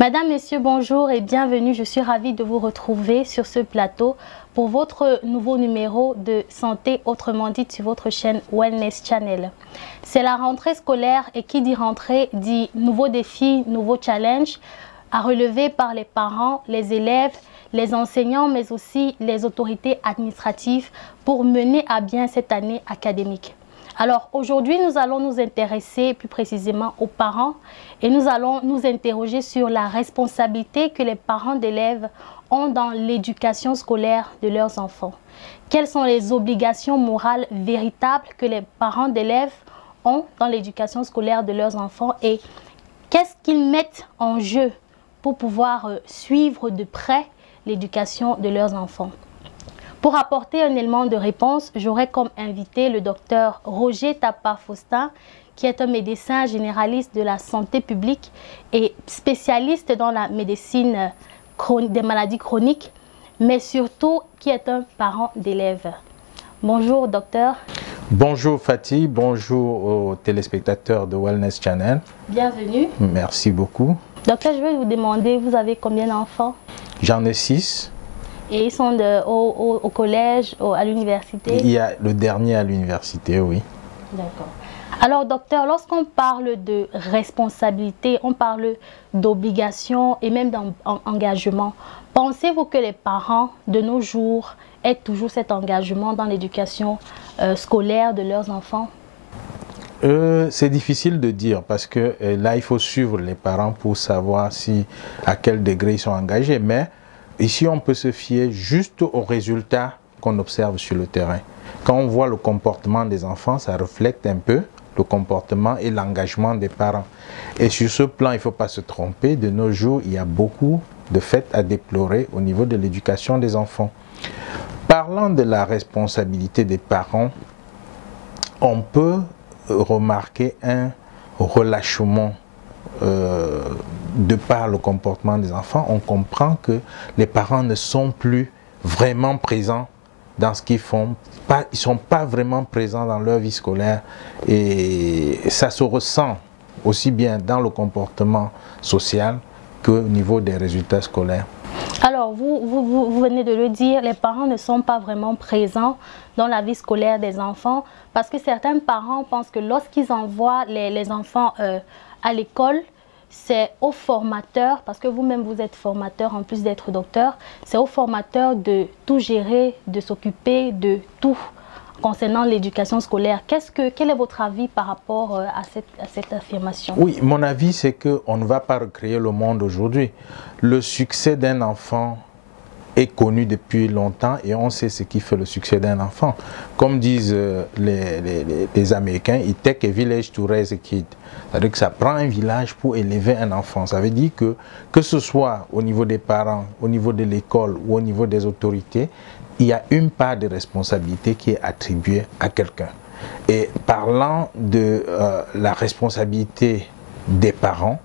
Madame, Messieurs, bonjour et bienvenue. Je suis ravie de vous retrouver sur ce plateau pour votre nouveau numéro de santé, autrement dit sur votre chaîne Wellness Channel. C'est la rentrée scolaire et qui dit rentrée dit nouveaux défis, nouveaux challenges à relever par les parents, les élèves, les enseignants, mais aussi les autorités administratives pour mener à bien cette année académique. Alors aujourd'hui, nous allons nous intéresser plus précisément aux parents et nous allons nous interroger sur la responsabilité que les parents d'élèves ont dans l'éducation scolaire de leurs enfants. Quelles sont les obligations morales véritables que les parents d'élèves ont dans l'éducation scolaire de leurs enfants et qu'est-ce qu'ils mettent en jeu pour pouvoir suivre de près l'éducation de leurs enfants. Pour apporter un élément de réponse, j'aurai comme invité le docteur Roger Tapa-Faustin, qui est un médecin généraliste de la santé publique et spécialiste dans la médecine des maladies chroniques, mais surtout qui est un parent d'élèves. Bonjour docteur. Bonjour Fatih, bonjour aux téléspectateurs de Wellness Channel. Bienvenue. Merci beaucoup. Docteur, je vais vous demander, vous avez combien d'enfants? J'en ai 6. Et ils sont au collège, à l'université? Il y a le dernier à l'université, oui. D'accord. Alors, docteur, lorsqu'on parle de responsabilité, on parle d'obligation et même d'engagement. Pensez-vous que les parents de nos jours aient toujours cet engagement dans l'éducation scolaire de leurs enfants? C'est difficile de dire parce que là, il faut suivre les parents pour savoir à quel degré ils sont engagés. Mais ici, on peut se fier juste aux résultats qu'on observe sur le terrain. Quand on voit le comportement des enfants, ça reflète un peu le comportement et l'engagement des parents. Et sur ce plan, il ne faut pas se tromper. De nos jours, il y a beaucoup de faits à déplorer au niveau de l'éducation des enfants. Parlant de la responsabilité des parents, on peut remarquer un relâchement de par le comportement des enfants. On comprend que les parents ne sont plus vraiment présents dans ce qu'ils font, ils ne sont pas vraiment présents dans leur vie scolaire et ça se ressent aussi bien dans le comportement social qu'au niveau des résultats scolaires. Alors, vous venez de le dire, les parents ne sont pas vraiment présents dans la vie scolaire des enfants parce que certains parents pensent que lorsqu'ils envoient les enfants à l'école, c'est au formateur, parce que vous-même vous êtes formateur en plus d'être docteur, c'est au formateur de tout gérer, de s'occuper de tout concernant l'éducation scolaire. Quel est votre avis par rapport à cette affirmation? Oui, mon avis c'est qu'on ne va pas recréer le monde aujourd'hui. Le succès d'un enfant est connu depuis longtemps et on sait ce qui fait le succès d'un enfant. Comme disent les Américains, it takes a village to raise a kid. C'est-à-dire que ça prend un village pour élever un enfant. Ça veut dire que ce soit au niveau des parents, au niveau de l'école ou au niveau des autorités, il y a une part de responsabilité qui est attribuée à quelqu'un. Et parlant de la responsabilité des parents,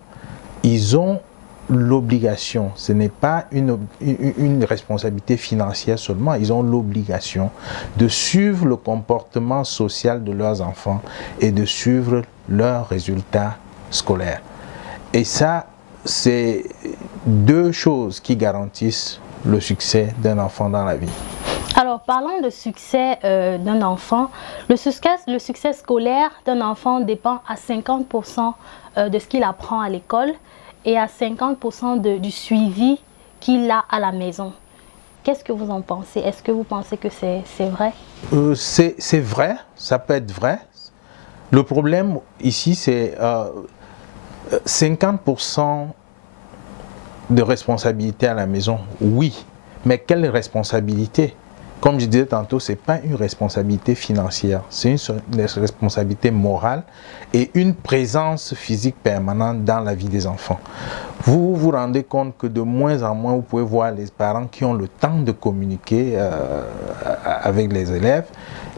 ils ont l'obligation, ce n'est pas une responsabilité financière seulement, ils ont l'obligation de suivre le comportement social de leurs enfants et de suivre leurs résultats scolaires. Et ça, c'est deux choses qui garantissent le succès d'un enfant dans la vie. Alors, parlant de succès d'un enfant, le succès scolaire d'un enfant dépend à 50% de ce qu'il apprend à l'école et à 50% du suivi qu'il a à la maison. Qu'est-ce que vous en pensez? Est-ce que vous pensez que c'est vrai? C'est vrai, ça peut être vrai. Le problème ici, c'est 50% de responsabilité à la maison, oui. Mais quelle responsabilité? Comme je disais tantôt, ce n'est pas une responsabilité financière, c'est une responsabilité morale et une présence physique permanente dans la vie des enfants. Vous vous rendez compte que de moins en moins, vous pouvez voir les parents qui ont le temps de communiquer avec les élèves,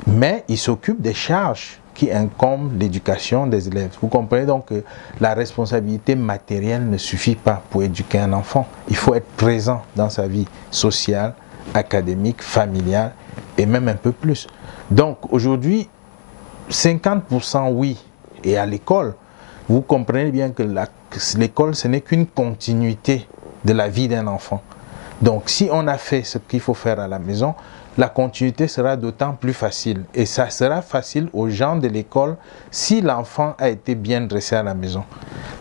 mais ils s'occupent des charges qui incombent l'éducation des élèves. Vous comprenez donc que la responsabilité matérielle ne suffit pas pour éduquer un enfant. Il faut être présent dans sa vie sociale, académique, familiale et même un peu plus. Donc aujourd'hui, 50% oui, et à l'école, vous comprenez bien que l'école, ce n'est qu'une continuité de la vie d'un enfant. Donc, si on a fait ce qu'il faut faire à la maison, la continuité sera d'autant plus facile. Et ça sera facile aux gens de l'école si l'enfant a été bien dressé à la maison.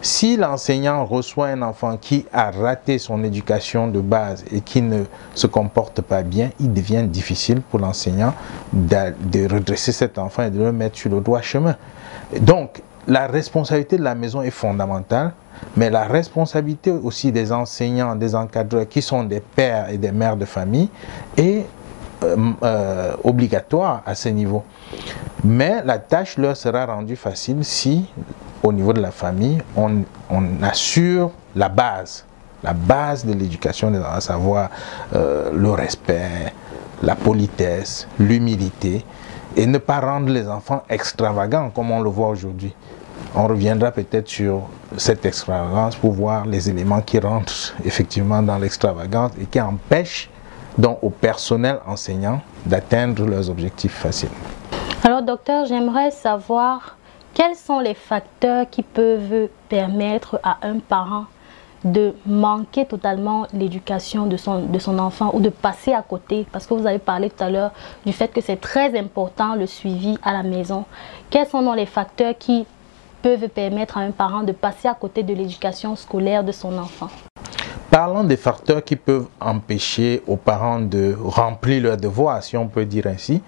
Si l'enseignant reçoit un enfant qui a raté son éducation de base et qui ne se comporte pas bien, il devient difficile pour l'enseignant de redresser cet enfant et de le mettre sur le droit chemin. Donc, la responsabilité de la maison est fondamentale, mais la responsabilité aussi des enseignants, des encadreurs qui sont des pères et des mères de famille est obligatoire à ce niveau. Mais la tâche leur sera rendue facile si, au niveau de la famille, on assure la base de l'éducation, à savoir le respect, la politesse, l'humilité, et ne pas rendre les enfants extravagants comme on le voit aujourd'hui. On reviendra peut-être sur cette extravagance pour voir les éléments qui rentrent effectivement dans l'extravagance et qui empêchent donc au personnel enseignant d'atteindre leurs objectifs faciles. Alors docteur, j'aimerais savoir quels sont les facteurs qui peuvent permettre à un parent de manquer totalement l'éducation de son enfant ou de passer à côté, parce que vous avez parlé tout à l'heure du fait que c'est très important le suivi à la maison. Quels sont donc les facteurs qui peuvent permettre à un parent de passer à côté de l'éducation scolaire de son enfant? Parlons des facteurs qui peuvent empêcher aux parents de remplir leurs devoirs, si on peut dire ainsi.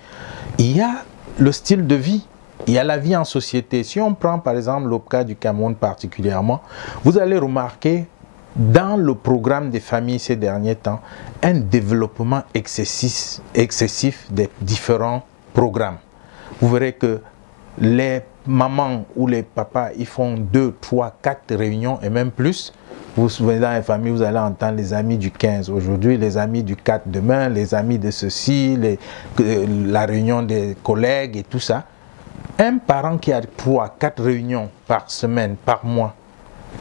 Il y a le style de vie, il y a la vie en société. Si on prend par exemple le cas du Cameroun particulièrement, vous allez remarquer dans le programme des familles ces derniers temps un développement excessif des différents programmes. Vous verrez que les mamans ou les papas, ils font 2, 3, 4 réunions et même plus. Vous vous souvenez, dans les familles, vous allez entendre les amis du 15 aujourd'hui, les amis du 4 demain, les amis de ceci, la réunion des collègues et tout ça. Un parent qui a 3, 4 réunions par semaine, par mois,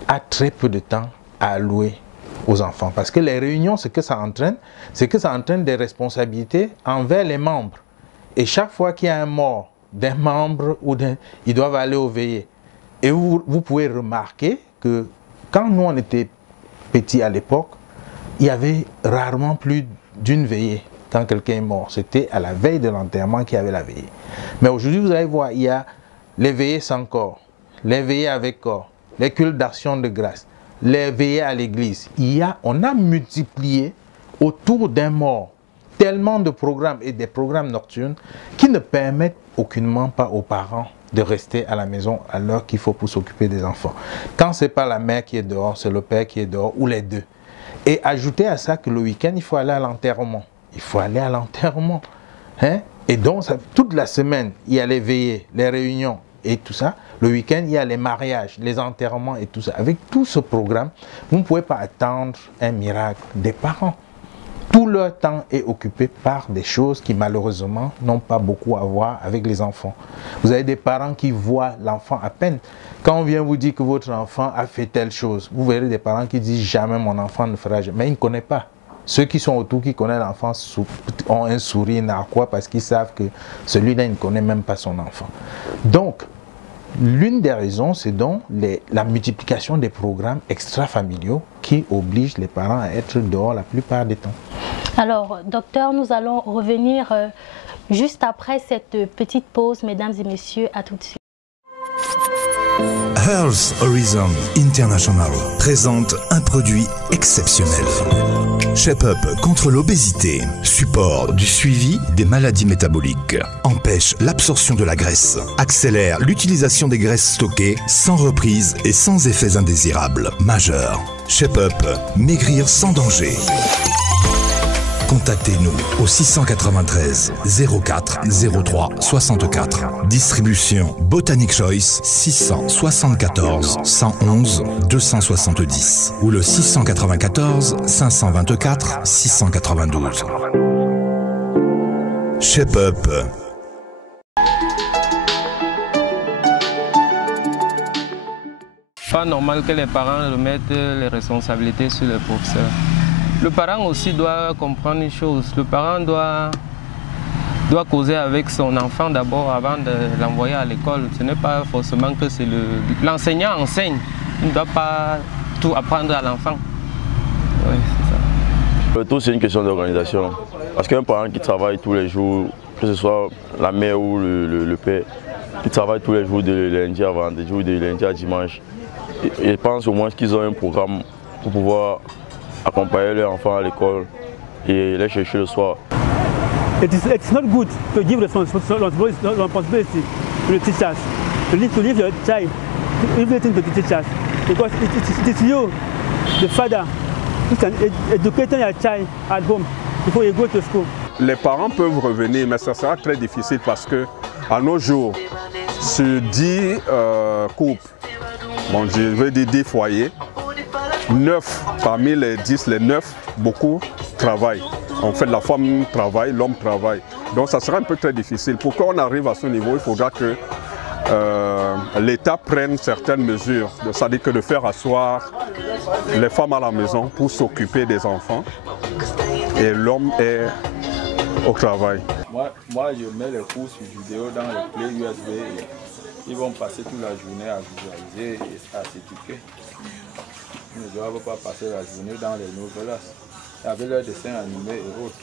a très peu de temps à allouer aux enfants. Parce que les réunions, ce que ça entraîne, c'est que ça entraîne des responsabilités envers les membres. Et chaque fois qu'il y a un mort d'un membre, ils doivent aller au veillées. Et vous pouvez remarquer que quand nous on était petits à l'époque, il y avait rarement plus d'une veillée quand quelqu'un est mort. C'était à la veille de l'enterrement qu'il y avait la veillée. Mais aujourd'hui, vous allez voir, il y a les veillées sans corps, les veillées avec corps, les cultes d'action de grâce, les veillées à l'église. On a multiplié autour d'un mort tellement de programmes et des programmes nocturnes qui ne permettent aucunement pas aux parents de rester à la maison à l'heure qu'il faut pour s'occuper des enfants. Quand ce n'est pas la mère qui est dehors, c'est le père qui est dehors, ou les deux. Et ajoutez à ça que le week-end, il faut aller à l'enterrement. Il faut aller à l'enterrement. Hein? Et donc, toute la semaine, il y a les veillées, les réunions et tout ça. Le week-end, il y a les mariages, les enterrements et tout ça. Avec tout ce programme, vous ne pouvez pas attendre un miracle des parents. Tout leur temps est occupé par des choses qui malheureusement n'ont pas beaucoup à voir avec les enfants. Vous avez des parents qui voient l'enfant à peine. Quand on vient vous dire que votre enfant a fait telle chose, vous verrez des parents qui disent jamais mon enfant ne fera jamais. Mais ils ne connaissent pas. Ceux qui sont autour, qui connaissent l'enfant, ont un sourire narquois parce qu'ils savent que celui-là ne connaît même pas son enfant. Donc, l'une des raisons, c'est donc la multiplication des programmes extrafamiliaux qui obligent les parents à être dehors la plupart du temps. Alors, docteur, nous allons revenir juste après cette petite pause, mesdames et messieurs, à tout de suite. Health Horizon International présente un produit exceptionnel. Shape-Up contre l'obésité, support du suivi des maladies métaboliques, empêche l'absorption de la graisse, accélère l'utilisation des graisses stockées sans reprise et sans effets indésirables majeurs. Shape-Up, maigrir sans danger. Contactez-nous au 693 04 03 64. Distribution Botanic Choice 674 111 270 ou le 694 524 692. Shape Up. Pas normal que les parents remettent les responsabilités sur les professeurs. Le parent aussi doit comprendre une chose. Le parent doit causer avec son enfant d'abord avant de l'envoyer à l'école. Ce n'est pas forcément que c'est l'enseignant enseigne. On ne doit pas tout apprendre à l'enfant. Oui, c'est ça. Tout, c'est une question d'organisation. Parce qu'un parent qui travaille tous les jours, que ce soit la mère ou le père, qui travaille tous les jours de lundi à vendredi ou de lundi à dimanche, je pense au moins qu'ils ont un programme pour pouvoir accompagner leurs enfants à l'école et les chercher le soir. It's not good to give responsibility to the teachers. To leave your child, everything to the teachers. Because it is you, the father, who can educate your child at home before you go to school. Les parents peuvent revenir, mais ça sera très difficile parce que à nos jours, sur 10 couples, bon, je veux dire 10 foyers, 9 parmi les 10, les 9, beaucoup travaillent. En fait, la femme travaille, l'homme travaille. Donc ça sera un peu très difficile. Pour qu'on arrive à ce niveau, il faudra que l'État prenne certaines mesures. C'est-à-dire que de faire asseoir les femmes à la maison pour s'occuper des enfants et l'homme est au travail. Moi, je mets les cours sur vidéo dans les clés USB. Ils vont passer toute la journée à visualiser et à s'éduquer. Ils ne doivent pas passer la journée dans les novelas, avec leurs dessins animés et autres,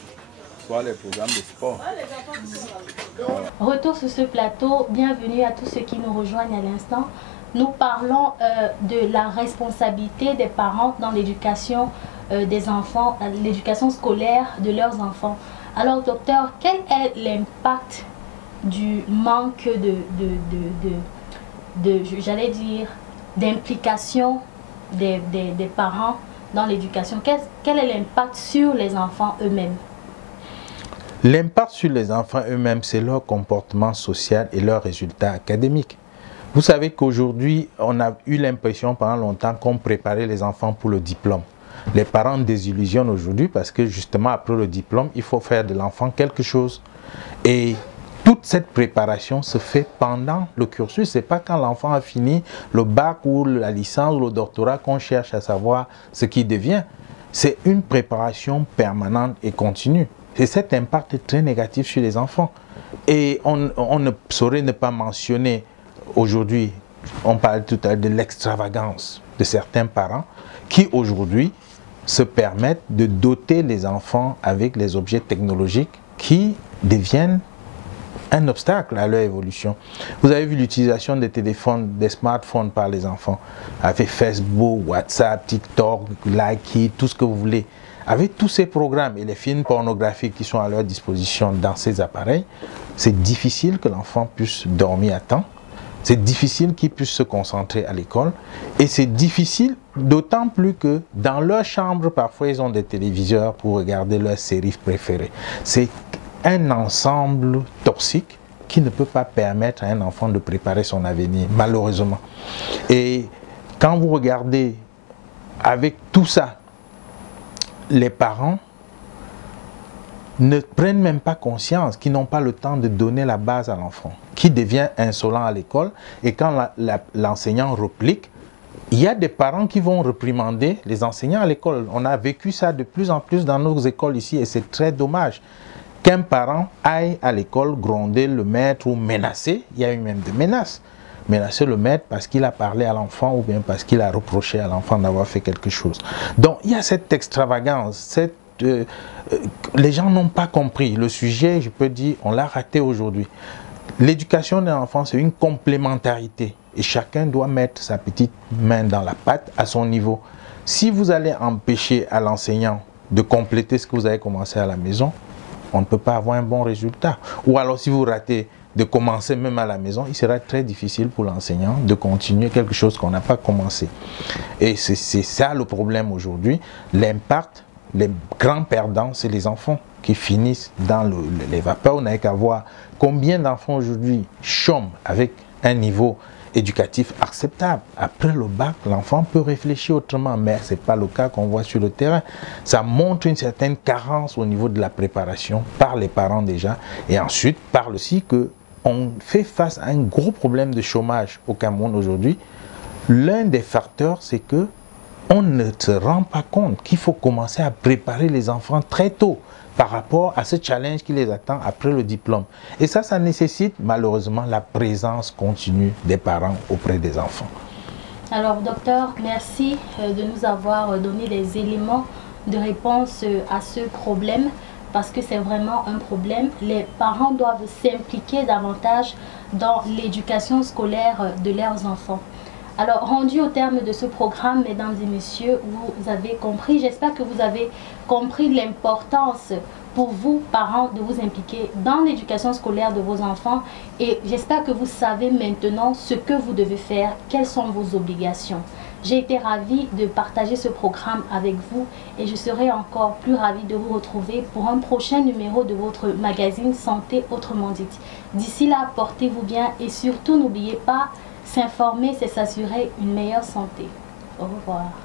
soit les programmes de sport. Voilà. Retour sur ce plateau, bienvenue à tous ceux qui nous rejoignent à l'instant. Nous parlons de la responsabilité des parents dans l'éducation des enfants, l'éducation scolaire de leurs enfants. Alors docteur, quel est l'impact du manque j'allais dire, d'implication des parents dans l'éducation? Quel est l'impact sur les enfants eux-mêmes? L'impact sur les enfants eux-mêmes, c'est leur comportement social et leurs résultats académiques. Vous savez qu'aujourd'hui, on a eu l'impression pendant longtemps qu'on préparait les enfants pour le diplôme. Les parents désillusionnent aujourd'hui parce que justement après le diplôme, il faut faire de l'enfant quelque chose. Et toute cette préparation se fait pendant le cursus. Ce n'est pas quand l'enfant a fini le bac ou la licence ou le doctorat qu'on cherche à savoir ce qu'il devient. C'est une préparation permanente et continue. Et cet impact est très négatif sur les enfants. Et on ne saurait ne pas mentionner aujourd'hui, on parlait tout à l'heure de l'extravagance de certains parents qui aujourd'hui se permettent de doter les enfants avec les objets technologiques qui deviennent un obstacle à leur évolution. Vous avez vu l'utilisation des téléphones, des smartphones par les enfants, avec Facebook, WhatsApp, TikTok, Likee, tout ce que vous voulez. Avec tous ces programmes et les films pornographiques qui sont à leur disposition dans ces appareils, c'est difficile que l'enfant puisse dormir à temps. C'est difficile qu'ils puissent se concentrer à l'école et c'est difficile d'autant plus que dans leur chambre, parfois ils ont des téléviseurs pour regarder leurs séries préférées. C'est un ensemble toxique qui ne peut pas permettre à un enfant de préparer son avenir, malheureusement. Et quand vous regardez avec tout ça, les parents ne prennent même pas conscience qu'ils n'ont pas le temps de donner la base à l'enfant, qui devient insolent à l'école. Et quand l'enseignant replique, il y a des parents qui vont réprimander les enseignants à l'école. On a vécu ça de plus en plus dans nos écoles ici et c'est très dommage qu'un parent aille à l'école gronder le maître ou menacer. Il y a eu même des menaces. Menacer le maître parce qu'il a parlé à l'enfant ou bien parce qu'il a reproché à l'enfant d'avoir fait quelque chose. Donc il y a cette extravagance, les gens n'ont pas compris. Le sujet, je peux dire, on l'a raté aujourd'hui. L'éducation d'un enfant, c'est une complémentarité. Et chacun doit mettre sa petite main dans la pâte à son niveau. Si vous allez empêcher à l'enseignant de compléter ce que vous avez commencé à la maison, on ne peut pas avoir un bon résultat. Ou alors si vous ratez de commencer même à la maison, il sera très difficile pour l'enseignant de continuer quelque chose qu'on n'a pas commencé. Et c'est ça le problème aujourd'hui. L'impact, les grands perdants, c'est les enfants qui finissent dans les vapeurs. On n'a qu'à voir combien d'enfants aujourd'hui chôment avec un niveau éducatif acceptable. Après le bac, l'enfant peut réfléchir autrement, mais ce n'est pas le cas qu'on voit sur le terrain. Ça montre une certaine carence au niveau de la préparation par les parents déjà, et ensuite par aussi qu'on fait face à un gros problème de chômage au Cameroun aujourd'hui. L'un des facteurs, c'est que on ne se rend pas compte qu'il faut commencer à préparer les enfants très tôt par rapport à ce challenge qui les attend après le diplôme. Et ça nécessite malheureusement la présence continue des parents auprès des enfants. Alors, docteur, merci de nous avoir donné des éléments de réponse à ce problème, parce que c'est vraiment un problème. Les parents doivent s'impliquer davantage dans l'éducation scolaire de leurs enfants. Alors, rendu au terme de ce programme, mesdames et messieurs, vous avez compris, j'espère que vous avez compris l'importance pour vous, parents, de vous impliquer dans l'éducation scolaire de vos enfants, et j'espère que vous savez maintenant ce que vous devez faire, quelles sont vos obligations. J'ai été ravie de partager ce programme avec vous et je serai encore plus ravie de vous retrouver pour un prochain numéro de votre magazine Santé Autrement Dite. D'ici là, portez-vous bien et surtout n'oubliez pas, s'informer, c'est s'assurer une meilleure santé. Au revoir.